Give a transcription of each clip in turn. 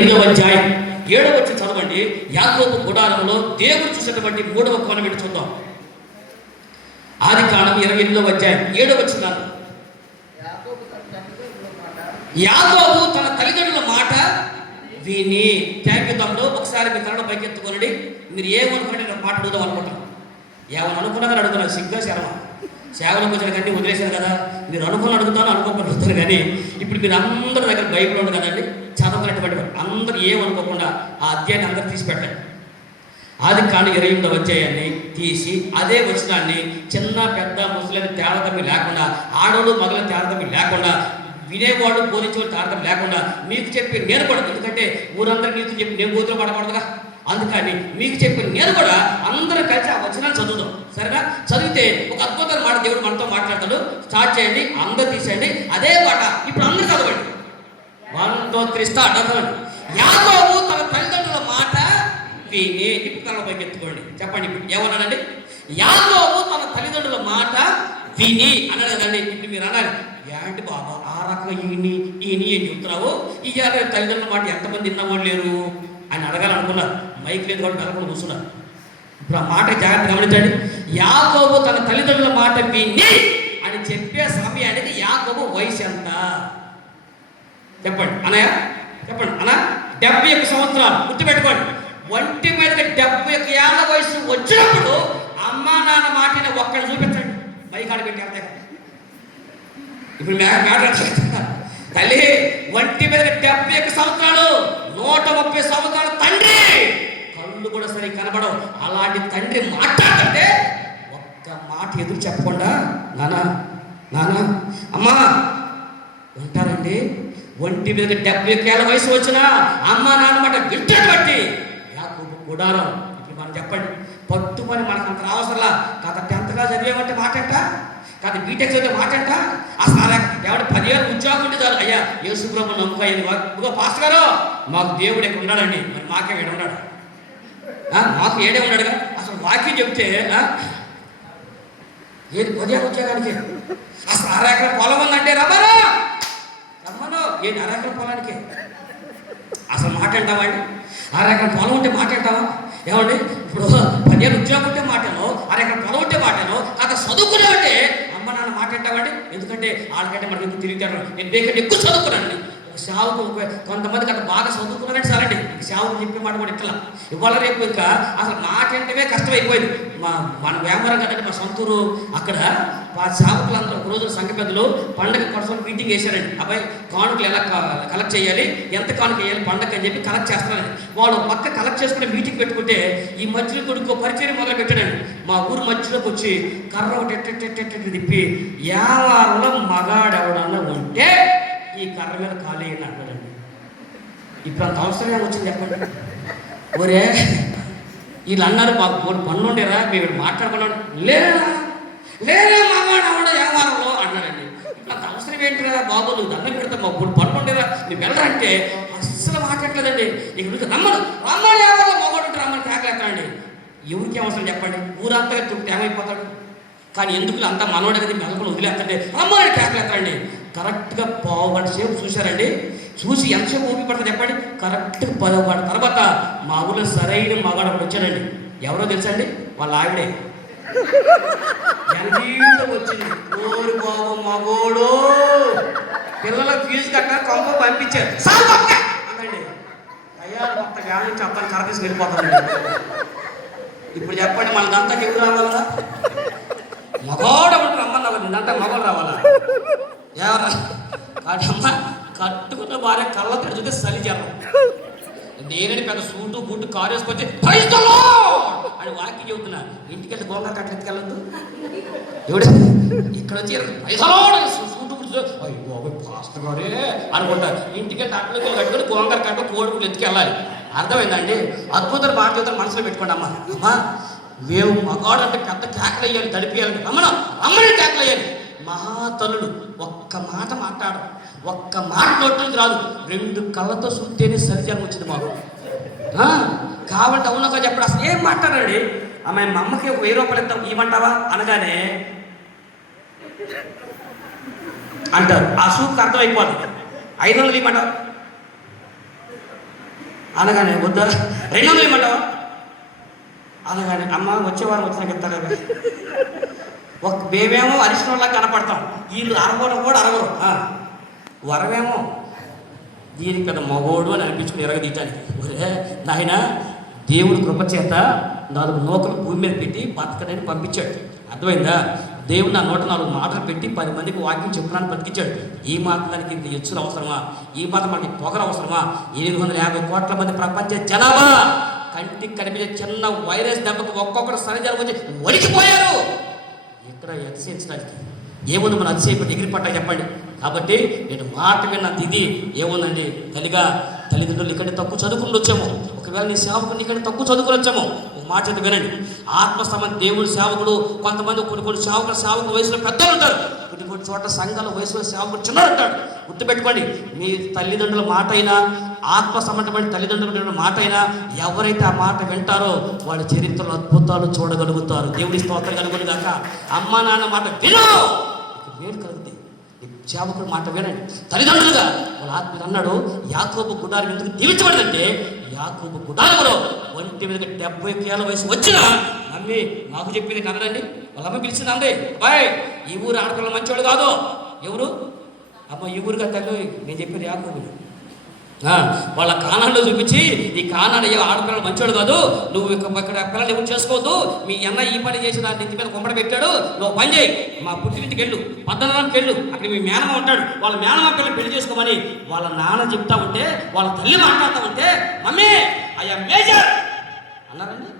అధ్యాయం 7వ వచనం చదవండి. యాకోబు గుడారంలో దేవుడు చూసినటువంటి 3వ కోణం ఏంటి చూద్దాం. ఆదికాండం 28వ అధ్యాయం 7వ వచనం. యాకోబు తన తల్లిదండ్రుల మాట విని. థ్యాంక్ యూ తమ్ముడు. ఒకసారి మీ తరణ పైకి ఎత్తుకోనండి. మీరు ఏమనుకుంటే నేను మాట అడుగుదాం అనుకుంటాను. ఏమని అనుకున్నా కానీ అడుగుతున్నాను. సిగ్గా శరమ సేవలకు వచ్చిన కంటే వదిలేశారు కదా. మీరు అనుకుని అడుగుతాను, అనుకోకుండా అడుగుతారు. కానీ ఇప్పుడు మీరు అందరి దగ్గర బైబిల్ ఉంది కదండి, చదవనటువంటి అందరూ ఏమనుకోకుండా ఆ అధ్యాయాన్ని అందరూ తీసి పెట్టండి. ఆదికాండం 28వ అధ్యాయాన్ని తీసి అదే వచనాన్ని చిన్న పెద్ద ముసలిని తేరతమ్మి లేకుండా, ఆడోడు మగల తేరతమ్మి లేకుండా, వినేవాడు బోధించేవాడు తారతమ్మి లేకుండా మీకు చెప్పి నేను కూడా, ఎందుకంటే ఊరందరూ నీతో చెప్పి నేను బోధులు పడకూడదుగా, అందుకని మీకు చెప్పి నేను కూడా అందరూ కలిసి ఆ వచనాన్ని చదువుతాం. సరేనా? చదివితే ఒక అద్భుతమైన మాట దేవుడు మనతో మాట్లాడతాడు. స్టార్ట్ చేయండి, అందరూ తీసేయండి. అదే మాట ఇప్పుడు అందరూ చదవండి. 1 2 3 స్టార్ట్. చదవండి. యాకోబు తన తల్లిదండ్రుల మాట విని. ఇప్పుడు తన పైకి ఎత్తుకోండి, చెప్పండి. ఇప్పుడు ఏమన్నాడండి? యాకోబు తన తల్లిదండ్రుల మాట విని అన్నాడు కదండి. ఇప్పుడు మీరు అన్నారు, ఏంటి బాబా ఆ రకంగా ఈయన ఏం చెప్తున్నావు? ఈ తల్లిదండ్రుల మాట ఎంతమంది విన్నవాళ్ళు లేరు అని అడగాలనుకున్నారు. మైక్ లేదు కాబట్టి వెళ్ళకుండా కూర్చున్నారు. ఇప్పుడు ఆ మాట జాగ్రత్త గమనించండి. యాకోబు తన తల్లిదండ్రుల మాట విని అని చెప్పే సమయానికి యాకోబు వయసు ఎంత చెప్పండి అన్నయ్య? చెప్పండి అన్న. 71 సంవత్సరాలు. గుర్తుపెట్టుకోండి. ఒంటి మీదకి 71 ఏళ్ళ వయసు వచ్చినప్పుడు అమ్మా నాన్న మాటని ఒక్కడిని చూపించండి. మైకాడ పెట్టి వెళ్తాయి. ఇప్పుడు తల్లి ఒంటి మీద 71 సంవత్సరాలు, 130 సంవత్సరాలు తండ్రి, కళ్ళు కూడా సరి కనబడవు. అలాంటి తండ్రి మాట్లాడుతుంటే ఒక్క మాట ఎదురు చెప్పకుండా నానా నానా అమ్మా ఉంటారండి. ఒంటి మీద 71 ఏళ్ళ వయసు వచ్చిన అమ్మా నాన్న మాట వింటేటువంటి యాకోబు గుడారం. ఇప్పుడు మనం చెప్పండి, పట్టుకొని మనకు అంత అవసరంలా. కాక 10th క్లాస్ చదివేమంటే మాటంట, కాదు బీటెక్ చదివే మాటంట. అసలు ఎవరు 10 ఏళ్ళు ఉద్యోగం ఉంటే చాలు. అయ్యా యేసుప్రభు నమ్మకం. ఇదిగో పాస్టర్ గారు మాకు దేవుడు ఇక్కడ ఉన్నాడండి. మరి మాకే ఏడు ఉన్నాడు, మాకు ఏడే ఉన్నాడుగా. అసలు వాక్యం చెప్తే ఏది 10 ఏళ్ళ ఉద్యోగానికి అసలు 6 ఎకరాల పొలం ఉందంటే రమ్మను రమ్మను. ఏంటి 6 ఎకరాల పొలానికి అసలు మాట అంటావా అండి? 6 ఎకరాల పొలం ఉంటే మాట అంటావా? ఏమండి ఇప్పుడు 10 ఏళ్ళు ఉద్యోగం ఉంటే మాటను, 6 ఎకరాల పొలం ఉంటే మాటను, కాదు చదువుకునే అంటే అమ్మ నాన్న మాట అంటావండి. ఎందుకంటే వాళ్ళకంటే మనకి ఎక్కువ తిరుగుతారు. నేను బేకంటే ఎక్కువ చదువుకున్నాను. సేవకు కొంతమందికి అట్లా బాగా చదువుకున్నారంటే చాలండి. సేవకు చెప్పే మాట కూడా ఇట్లా ఇవాళ రేపు ఇంకా అసలు మాట అంటే కష్టమైపోయింది. మన వ్యాపారం కదండి, మా సొంతూరు అక్కడ మా సేవకులందరూ ఒక రోజు సంఘ పెద్దలు పండగ కోసం మీటింగ్ వేశారండి. అబ్బాయి కానుకలు ఎలా కలెక్ట్ చేయాలి, ఎంత కానుక వేయాలి పండగ అని చెప్పి కలెక్ట్ చేస్తున్నారండి. వాళ్ళు పక్క కలెక్ట్ చేసుకునే మీటింగ్ పెట్టుకుంటే ఈ మధ్యలో కొడుకు పరిచయం మొదలు పెట్టాడండి. మా ఊరు మధ్యలోకి వచ్చి కర్ర ఒకటి తిప్పి యావారంలో మగాడెవడన్నా ఉంటే ఈ కర్ర మీద ఖాళీ అని అంటాడండి. ఇప్పుడు అంత అవసరమే వచ్చింది చెప్పండి. ఒరే వీళ్ళు అన్నారు మాకు 3 పనులు ఉండేరా, మేము మాట్లాడుకున్నాడు. లేరా లేరా మగాడెవడో యావారంలో అన్నాడండి. ఇప్పుడు అంత అవసరం ఏంటిరా బాబు, నువ్వు దండం పెడతావు, మాకు 3 పనులు ఉండేరా, నువ్వు వెళ్ళరంటే అస్సలు మాట్లాడలేదండి. ఇక రమ్మను రమ్మని యావాలో మగవాడు ఉంటే రమ్మని కేకలేస్తాడండి. ఎవరికి అవసరం చెప్పండి? ఊరంతా తుడితే ఏమైపోతాడు? కానీ ఎందుకు అంతా మనోడే కదా మెలకుని వదిలేస్తాండి, రమ్మని కేకలేస్తాడండి. కరెక్ట్గా 1/2 గంట సేపు చూశారండి. చూసి ఎంతసేపు ఊపి పడతా చెప్పండి. కరెక్ట్గా 10 గంట తర్వాత మా ఊళ్ళో సరైన మగాడు ఒకటి వచ్చాడండి. ఎవరో తెలుసండి? వాళ్ళ ఆవిడే. వచ్చింది. ఓరి బాబు మగోడు పిల్లలకు ఫీజు కట్ట కొంప పంపించారు అందండి. అయ్యా కొత్త గాలి నుంచి అబ్బాయి కరపేసి వెళ్ళిపోతానండి. ఇప్పుడు చెప్పండి మనదంతా ఎవరు రావాలా? మగోడ ఉంటారు అమ్మన్నా, ఇదంతా మగోడు రావాలా? ఎవరా కాదమ్మా, కట్టుకున్న భార్య కళ్ళ తెరిచితే చలి జరం. నేనని పెద్ద సూటు బూటు కారు వేసుకొచ్చి అని వాక్యం చెబుతున్నా. ఇంటికి వెళ్తే గోంగూర కట్టలు ఎత్తుకెళ్ళద్దు. ఎవడు ఇక్కడ వచ్చి సూటు బూటు అయ్యో పాస్టర్ గారే అనుకుంటారు. ఇంటికి వెళ్తే అట్లకి కట్టుకొని గోంగూర కట్ట కోడుకులు ఎత్తుకెళ్ళాలి. అర్థమైందండి? అద్భుతాలు మాట చెబుతారు, మనసులో పెట్టుకోండి. అమ్మ అమ్మా మేము మగాడు అంటే పెద్ద కేకలు వేయాలి, తడిపేయాలి, అమ్మని కేకలు వేయాలి. మహాతనుడు ఒక్క మాట మాట్లాడు, ఒక్క మాట నోట్లోకి రాదు. 2 కళ్ళతో చూస్తేనే సరిజనం వచ్చింది మాకు. కాబట్టి అవునగా చెప్పడు. అసలు ఏం మాట్లాడండి? అమ్మాయి మా అమ్మకి 1000 రూపాయలు ఇద్దాం ఇవ్వమంటావా అనగానే అంటారు. ఆ సూప్కి అర్థమైపోతుంది. 500 ఇవ్వమంటారు. అనగానే వద్దా 200 ఇమ్మంటావా అనగానే అమ్మ వచ్చేవారం వచ్చినాక ఇస్తా కదా. ఒక మేమేమో అరిష్టంలా కనపడతాం, వీళ్ళు అరవడం కూడా అరవరు. వరమేమో దీనికి పెద్ద మగోడు అని అనిపించుకుని ఎరగదీయటానికి. ఒరే నాయన, దేవుడు కృపచేత 4 నూకలు భూమి మీద పెట్టి బతకడానికి పంపించాడు. అర్థమైందా? దేవుడు నా నోట 4 మాటలు పెట్టి 10 మందికి వాక్యం చెప్పడానికి బతికించాడు. ఈ మాత్రానికి ఇంత ఎచ్చులు అవసరమా? ఈ మాత్రం మనకి పొగరు అవసరమా? 850 కోట్ల మంది ప్రపంచ జనాభా కంటికి కనిపించే చిన్న వైరస్ దెబ్బకు ఒక్కొక్కరు సరిజనం వచ్చి వణికిపోయారు. ఇక్కడ అతిశయించడానికి ఏముంది? మనం అతిశయపడి ఎగిరి పట్ట చెప్పండి. కాబట్టి నేను మాట విన్నంత ఇది ఏముందండి? తల్లిదండ్రులు ఇక్కడే తక్కువ చదువుకుని వచ్చాము, ఒకవేళ నీ సేవకుని ఇక్కడ తక్కువ చదువుకుని వచ్చాము, ఒక మాట చేత వినండి. ఆత్మసంబంధ దేవుడి సేవకుడు కొంతమంది కొన్ని సేవకుల వయసులో పెద్దలు ఉంటారు, కొన్ని చోట్ల సంఘాల వయసులో సేవకుడు చిన్నడు ఉంటాడు. గుర్తుపెట్టుకోండి, మీ తల్లిదండ్రుల మాట అయినా, ఆత్మ సంబంధమైన తల్లిదండ్రుల మాట అయినా, ఎవరైతే ఆ మాట వింటారో వాళ్ళ చరిత్రలో అద్భుతాలు చూడగలుగుతారు. దేవుడి స్తోత్రం కలుగును గాక. అమ్మ నాన్న మాట విను, వేడు కలుగుతాయి. సేవకుడు మాట వినండి. తల్లిదండ్రులుగా వాళ్ళ ఆత్మీయులు అన్నాడు, యాకోబు గుడారం ఎందుకు దీవించబడిందంటే, యాకోబు గుడారంలో 70 ఏళ్ళ వయసు వచ్చినా మమ్మీ నాకు చెప్పింది కనడండి. వాళ్ళ అమ్మ పిలిచింది, అందే బాయ్ ఈ ఊరు ఆడపిల్లలు మంచివాడు కాదు. ఎవరు? అమ్మ ఈ ఊరుగా తల్లి, నేను చెప్పేది యాకోబు. వాళ్ళ కానాల్లో చూపించి, ఈ కానాడు ఆడపిల్లలు మంచివాడు కాదు, నువ్వు ఇక్కడ పిల్లలు ఎవరు చేసుకోవద్దు, మీ అన్న ఈ పని చేసి నా నెత్తి మీద కొమ్మడ పెట్టాడు, నువ్వు పని చేయి, మా పుట్టింటికి వెళ్ళు, పద్దనానికి వెళ్ళు, అక్కడ మీ మేనమ ఉంటాడు, వాళ్ళ మేనమ పిల్లలు పెళ్లి చేసుకోమని వాళ్ళ నాన్న చెప్తా ఉంటే, వాళ్ళ తల్లి మాట్లాడుతూ ఉంటే, మమ్మీ అయ్యా మేజర్ అన్నారండి.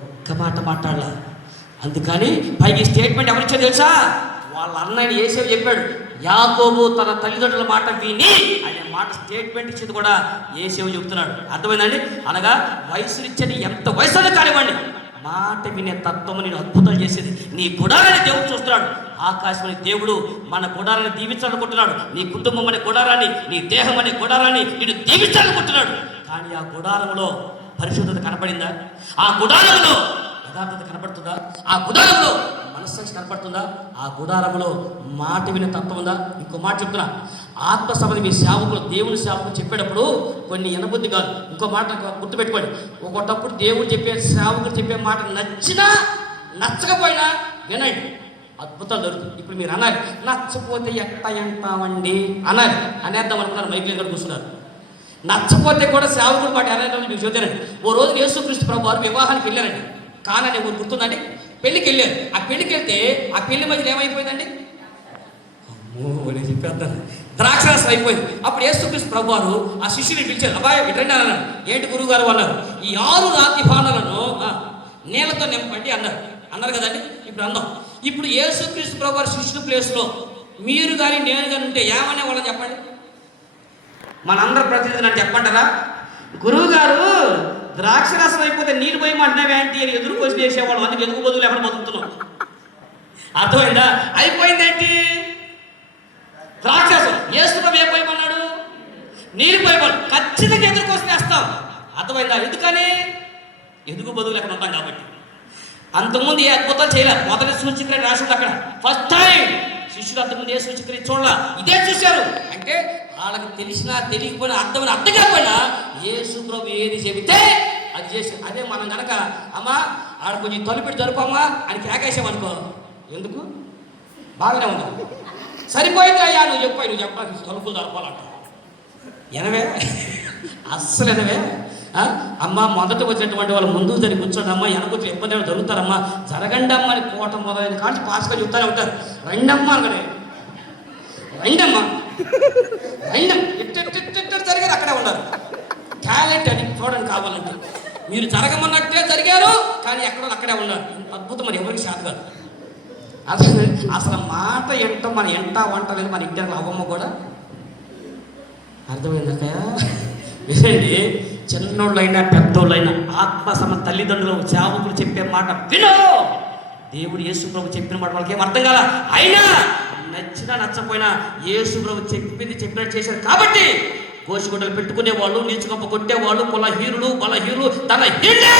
ఒక్క మాట మాట్లాడాల. అందుకని పైకి స్టేట్మెంట్ ఎవరిచ్చారు తెలుసా? వాళ్ళ అన్నయ్య యేసేపు చెప్పాడు, యాకోబు తన తల్లిదండ్రుల మాట విని అనే మాట స్టేట్మెంట్ ఇచ్చింది కూడా యేసేపు చెప్తున్నాడు. అర్థమైందండి? అనగా వయసునిచ్చని ఎంత వయసులో కానివ్వండి, మాట వినే తత్వం నేను అద్భుతాలు చేసేది. నీ గుడారాన్ని దేవుడు చూస్తున్నాడు. ఆకాశమని దేవుడు మన గుడారాన్ని దీవించాలనుకుంటున్నాడు. నీ కుటుంబం అనే గుడారాన్ని, నీ దేహం అనే గుడారాన్ని నేను దీవించాలనుకుంటున్నాడు. కానీ ఆ గుడారంలో పరిశుద్ధత కనపడిందా? ఆ గుడారంలో యథార్థత కనపడుతుందా? ఆ గుడారంలో మనస్సాక్షి కనపడుతుందా? ఆ గుడారంలో మాట వినే తత్వం ఉందా? ఇంకో మాట చెప్తున్నా, ఆత్మ సంబంధి మీ సేవకులు దేవుని సేవకులు చెప్పేటప్పుడు కొన్ని ఎనబుద్ధి కాదు. ఇంకో మాట గుర్తుపెట్టుకోండి, ఒకటప్పుడు దేవుడు చెప్పే సేవకులు చెప్పే మాట నచ్చినా నచ్చకపోయినా వినండి, అద్భుతాలు దొరుకుతుంది. ఇప్పుడు మీరు అన్నారు, నచ్చపోతే ఎట్ట అంటామండి అన్నారు, అనేద్దాం అనుకున్నారు. మైకి దగ్గర కూర్చున్నారు. నచ్చపోతే కూడా సేవకుడు పాటు అనేదాన్ని మీకు చూద్దానండి. ఓ రోజు యేసుక్రీస్తు ప్రభు వారు వివాహానికి వెళ్ళారండి. కాననే ఊరు గుర్తుందండి. పెళ్ళికి వెళ్ళారు. ఆ పెళ్ళికి వెళ్తే ఆ పెళ్లి మధ్యలో ఏమైపోయిందండి? అమ్మో నేను చెప్పేద్దాను, ద్రాక్షరసం అయిపోయింది. అప్పుడు యేసుక్రీస్తు ప్రభు వారు ఆ శిష్యుని పిలిచారు, అబ్బాయి ఇటండి అన్నారు. ఏంటి గురువు గారు అన్నారు? ఈ 6 రాతి పానాలను నీళ్ళతో నింపండి అన్నారు కదండి. ఇప్పుడు అందాం, ఇప్పుడు యేసుక్రీస్తు ప్రభు వారి శిష్యుల ప్లేస్లో మీరు కానీ నేను కానీ ఉంటే ఏమనే వాళ్ళని చెప్పండి. మనందరి ప్రతినిధి నన్ను చెప్పంటారా? గురువు గారు ద్రాక్షరసం అయిపోతే నీళ్ళు పోయమంటున్నావే ఏంటి అని ఎదురు పోసి చేసేవాళ్ళు, అందుకు ఎదుగు బదులు ఎక్కడ బతుకుతున్నాం. అర్థమైందా? అయిపోయిందేంటి? ద్రాక్షరసం వేస్తున్నాం. ఏం పోయమన్నాడు? నీళ్ళు పోయమని ఖచ్చితంగా ఎదురు కోసం వేస్తాం. అర్థమైందా? ఎందుకని? ఎదుగు బదులు ఎక్కడ ఉంటాం కాబట్టి. అంతకుముందు ఏ అద్భుతాలు చేయలేదు. మొదటి సూచక్రియ రాసింది అక్కడ. ఫస్ట్ టైం శిష్యులు అంతకుముందు ఏ సూచక్రియ చూడాల, ఇదే చూశారు. అంటే వాళ్ళకి తెలిసినా తెలియకపోయినా అర్థమైనా అర్థం కాకపోయినా యేసు ప్రభు ఏది చెబితే అది చేసి, అదే మనం కనుక అమ్మా ఆడ కొంచెం తలుపెట్టి జరుపమ్మా అని కేకేసామనుకో, ఎందుకు బాగానే ఉంది, సరిపోయింది అయ్యా నువ్వు చెప్పాలి తలుపులు జరపాలంట. ఎనవే అస్సలు ఎనవే. అమ్మ మొదట వచ్చినటువంటి వాళ్ళు ముందు జరిగి కూర్చోండి అమ్మ, వెనకొచ్చి ఇబ్బంది ఏమైనా జరుగుతారమ్మా, జరగండి అమ్మ అని కోట మొదలైన కానీ పాస్గా చెప్తానే ఉంటారు. రెండమ్మ అనగానే రెండమ్మ జరిగారు, అక్కడే ఉన్నారు. టాలెంట్ అని చూడండి, కావాలంటే మీరు జరగమన్నట్టే జరిగారు కానీ ఎక్కడో అక్కడే ఉన్నారు. అద్భుతం, మరి ఎవరికి శాత కాదు. అసలు మాట ఎంట మన ఎంట వంట లేదు. మన ఇంటి అవ్వమ్మ కూడా అర్థమైందక్కయ్య. వినండి, చిన్నోళ్ళైనా పెద్దోళ్ళైనా ఆత్మ సమ తల్లిదండ్రులు సేవకులు చెప్పే మాట వినో. దేవుడు యేసు ప్రభు చెప్పిన మాట వాళ్ళకి ఏం అర్థం కాల, అయినా నచ్చినా నచ్చపోయినా యేసు ప్రభు చెప్పినట్టు చేశారు కాబట్టి గోషిగుడ్డలు పెట్టుకునేవాళ్ళు, నీచుకొప్ప కొట్టేవాళ్ళు, బలహీనులు తన హీనులే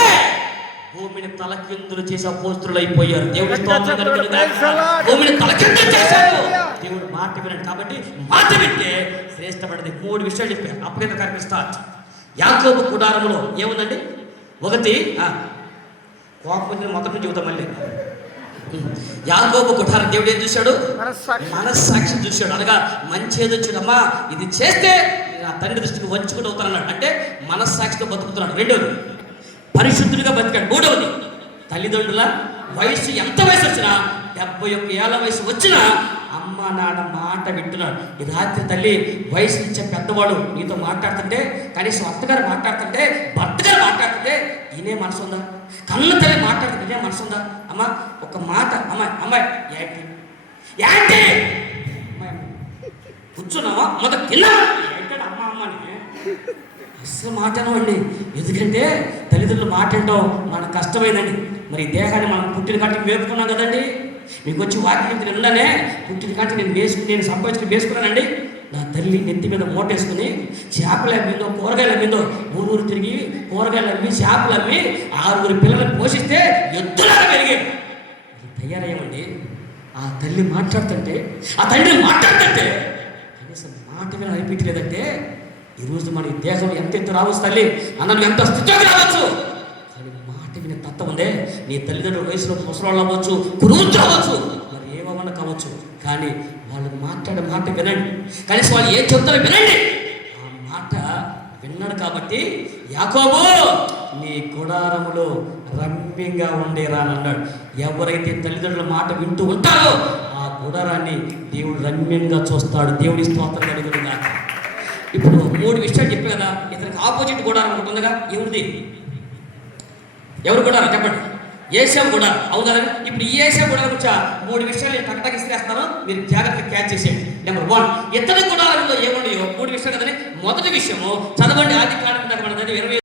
భూమిని తలకిందులు చేసి అపోస్తులు అయిపోయారు. దేవుడు భూమిని తలకిందులు చేశారు. దేవుడు మాట వినండి. కాబట్టి మాట వింటే శ్రేష్టపడింది. 3 విషయాలు చెప్పారు. అప్పుడే కార్యక్రమం స్టార్ట్. యాకోబు గుడారంలో ఏముందండి? ఒకటి కోపం మొదటి నుంచి చెబుతాం మళ్ళీ. యాకోబు గుడారం దేవుడు ఏం చూశాడు? మనస్సాక్షి చూశాడు. అనగా మంచి ఏదో చూడమ్మా, ఇది చేస్తే నా తండ్రి దృష్టికి వంచుకుంటూ అవుతానన్నాడు. అంటే మనస్సాక్షితో బతుకుతున్నాడు. రెండవది పరిశుద్ధుడిగా బతికాడు. మూడవది తల్లిదండ్రుల వయసు ఎంత వయసు వచ్చినా 71 ఏళ్ళ వయసు వచ్చినా అమ్మ నాన్న మాట వింటున్నాడు. ఈ రాత్రి తల్లి వయసు ఇచ్చే పెద్దవాడు నీతో మాట్లాడుతుంటే, కనీసం అత్తగారు మాట్లాడుతుంటే, భర్తగారు మాట్లాడుతుంటే ఈయనే మనసు ఉందా? కన్న తల్లి మాట్లాడుతుంటే ఇదే మనసు ఉందా? అమ్మ ఒక మాట, అమ్మాయి అమ్మాయి ఏంటి ఏంటి కూర్చున్నావా మొదటి తిన్నా ఏంటంటే అమ్మ అమ్మని అస్సలు మాట్లాడమండి. ఎందుకంటే తల్లిదండ్రులు మాట్లాడటం మనకు కష్టమైందండి. మరి దేహాన్ని మనం పుట్టిన కాటికి వేపుకున్నాం కదండి. మీకు వచ్చి వాక్యం వినగానే పుట్టిన కాటి నేను సంపాదించుకుని వేసుకున్నానండి. నా తల్లి నెత్తి మీద మూటేసుకుని చేపలు అమ్మిందో కూరగాయలు అమ్మిందో ఊరు తిరిగి కూరగాయలు అమ్మి చేపలు అమ్మి 6 పిల్లలను పోషిస్తే ఎద్దులాగా పెరిగాడు. తయారయ్యామండి. ఆ తల్లి మాట్లాడుతుంటే, ఆ తండ్రి మాట్లాడుతుంటే కనీసం మాట మీద అనిపించలేదంటే ఈరోజు మన ఈ దేశం ఎంత ఎత్తు రావచ్చు తల్లి, అన్నను ఎంత స్థితిలోకి రావచ్చు. కానీ మాట వినే తత్వం ఉందే. నీ తల్లిదండ్రుల వయసులో ముసలాళ్ళు అవ్వచ్చు, కురువులు అవ్వచ్చు, మరి ఏమన్నా కావచ్చు, కానీ వాళ్ళు మాట్లాడే మాట వినండి. కనీసం వాళ్ళు ఏం చెప్తారో వినండి. ఆ మాట విన్నాడు కాబట్టి యాకోబు నీ గుడారములో రమ్యంగా ఉండేరా అని అన్నాడు. ఎవరైతే తల్లిదండ్రుల మాట వింటూ ఉంటారో ఆ గుడారాన్ని దేవుడు రమ్యంగా చూస్తాడు. దేవుడి స్తోత్రం కలుగుతుందా. ఇప్పుడు 3 విషయాలు చెప్పే కదా. ఇతనికి ఆపోజిట్ గుడారం ఉంటుందిగా. ఎవరు గుడారం చెప్పండి? ఏసేపు గుడారం. అవును కదా. ఇప్పుడు ఈ ఏసేపు గుడారం వచ్చా 3 విషయాలు నేను టకటకి ఇస్తాను, మీరు జాగ్రత్తగా క్యాచ్ చేసేయండి. నెంబర్ 1, ఇతని గుడారంలో ఏమున్నాయో 3 విషయాలు కదండి. మొదటి విషయము చదవండి, ఆదికాండం